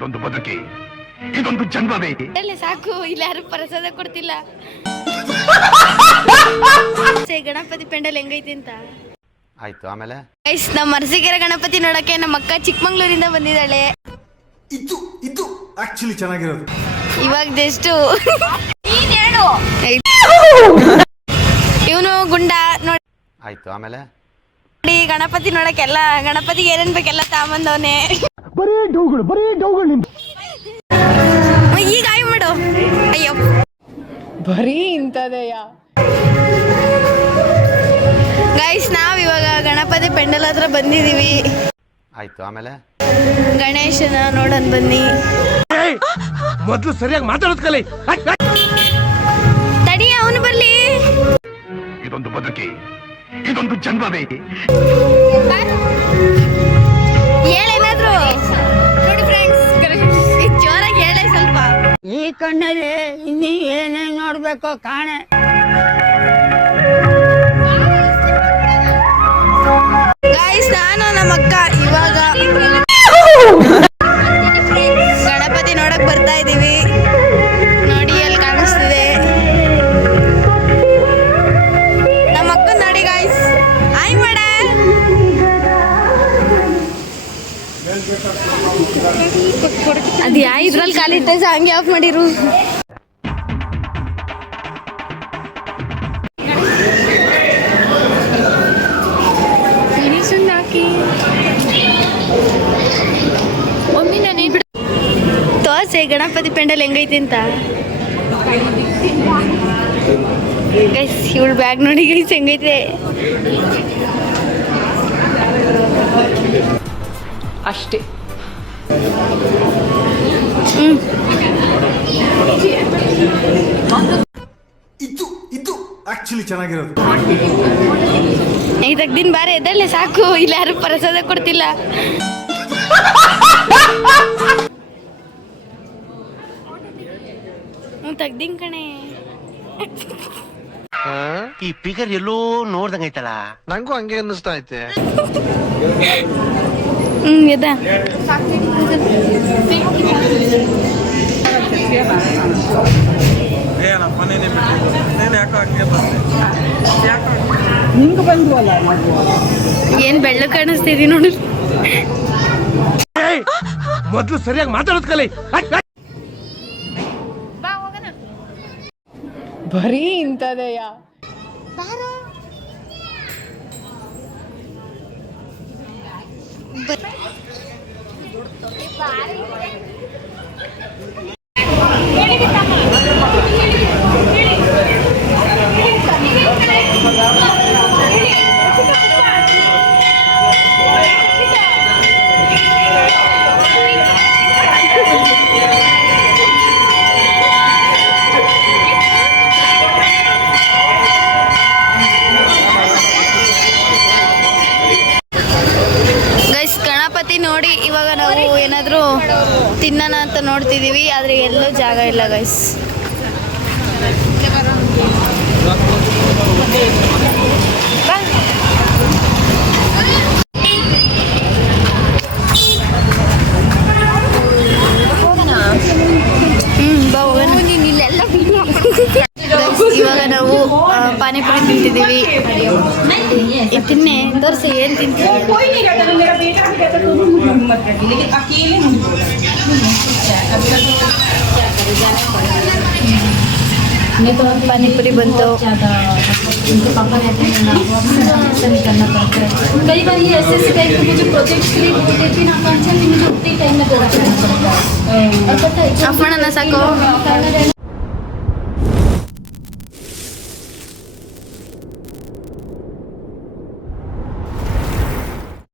ಇದೊಂದು ಬದುಕಿ, ಇದೊಂದು ಜನ್ಮವೇ. ಸಾಕು, ಇಲ್ಲಿ ಯಾರು ಪ್ರಸಾದ ಕೊಡ್ತಿಲ್ಲ. ಗಣಪತಿ ಪೆಂಡಲ್ ಹೆಂಗೈತಿ ಅಂತ ಆಯ್ತು. ಆಮೇಲೆ ಗೈಸ್, ನಮ್ಮ ಅರಸೀಕೆರೆ ಗಣಪತಿ ನೋಡಕ್ಕೆ ನಮ್ಮ ಅಕ್ಕ ಚಿಕ್ಕಮಂಗ್ಳೂರಿಂದ ಬಂದಿದ್ದಾಳೆ. ಇದು ಆಕ್ಚುಲಿ ಚೆನ್ನಾಗಿರೋದು. ಇವಾಗ ಜಸ್ಟ್ ಇವನು ಗುಂಡ ನೋಡಿ. ಆಯ್ತು. ಆಮೇಲೆ ಗಣಪತಿ ನೋಡಕ್ಕೆಲ್ಲ, ಗಣಪತಿಗೆ ಏನೇನ್ ಬೇಕೆಲ್ಲ ತಾಂಬಂದವನೆ. ಬರೀ ಡೌಗಳು ಈಗ ಆಯ್ ಮಾಡು. ಅಯ್ಯೋ, ಬರೀ ಇಂಥದೆಯ. ಗೈಸ್, ನಾವ್ ಇವಾಗ ಗಣಪತಿ ಪೆಂಡಲ್ ಹತ್ರ ಬಂದಿದೀವಿ. ಆಯ್ತು. ಆಮೇಲೆ ಗಣೇಶನ ನೋಡನ್ ಬನ್ನಿ. ಮೊದಲು ಸರಿಯಾಗಿ ಮಾತಾಡೋದ್ ಕಲಿ. ತಡಿ, ಅವನು ಬರ್ಲಿ. ಇದೊಂದು ಬದುಕಿ, ಇದೊಂದು ಜನ್ಮವೇ. ಹೇಳೇನಾದ್ರು ನೋಡಿ ಫ್ರೆಂಡ್ಸ್, ಜೋರಾಗಿ ಹೇಳಿ ಸ್ವಲ್ಪ. ಈ ಕಣ್ಣಲ್ಲಿ ಇನ್ನೀ ಏನೇನ್ ನೋಡ್ಬೇಕೋ ಕಾಣೆ. ಗೈಸ್, ನಾನು ನಮ್ಮ ಅಕ್ಕ ಇವಾಗ ಗಣಪತಿ ನೋಡಕ್ ಬರ್ತಾ ಇದೀವಿ. ನೋಡಿ, ಅಲ್ಲಿ ಕಾಣಿಸ್ತಿದೆ ನಮ್ಮ ಅಕ್ಕ. ನೋಡಿ ಗೈಸ್, ಆಯ್ ಮಾಡ. ಅದ್ ಯಾ ಇದ್ರಲ್ಲಿ ಕಾಲಿಟ್ಟ ಹಂಗೆ ಆಫ್ ಮಾಡಿರು. ತೋರ್ಸೆ ಗಣಪತಿ ಪೆಂಡಲ್ ಹೆಂಗೈತಿ ಅಂತ. ಗೈಸ್, ಇವಳು ಬ್ಯಾಗ್ ನೋಡಿ ಗೈಸ್ ಹೆಂಗೈತೆ. ಅಷ್ಟೇ. ಇದು ಆಕ್ಚುಲಿ ಚೆನ್ನಾಗಿರೋದು. ಈ ತೆಗ್ದಿನ ಬಾರಿ ಎದಳ್ಳೆ ಸಾಕು, ಇಲ್ಲ ಯಾರು ಪ್ರಸಾದ ಕೊಡ್ತಿಲ್ಲ. ತೆಗ್ದಿನ್ ಕಣೆ. ಈ ಫಿಗರ್ ಎಲ್ಲೋ ನೋಡ್ದಂಗೈತಲ್ಲ. ನಂಗೂ ಹಂಗೆ ಅನ್ನಿಸ್ತಾ ಐತೆ. ಎದ ಏನ್ ಬೆಳ್ಳ ಕಾಣಿಸ್ತೀರಿ ನೋಡಿ. ಮೊದಲು ಸರಿಯಾಗಿ ಮಾತಾಡೋದ್ ಕಲಿ. ಬರೀ ಇಂಥದೆಯ. ನೋಡಿ, ಇವಾಗ ನಾವು ಏನಾದರೂ ತಿನ್ನೋಣ ಅಂತ ನೋಡ್ತಿದ್ದೀವಿ, ಆದರೆ ಎಲ್ಲೂ ಜಾಗ ಇಲ್ಲ ಗೈಸ್. ಇವಾಗ ನಾವು ಪಾನಿಪುರಿ ತಿಂತಿದ್ದೀವಿ. ತಿನ್ನೆ ತೋರಿಸಿ, ಏನು ತಿಂತೀವಿ. पानीपुरी बनते हो। कई बार ये ऐसे टाइप के जो प्रोजेक्ट्स के लिए बोलते थे ना, मुझे उतने टाइम में पूरा करना पड़ता है। और पता है अपन ना सको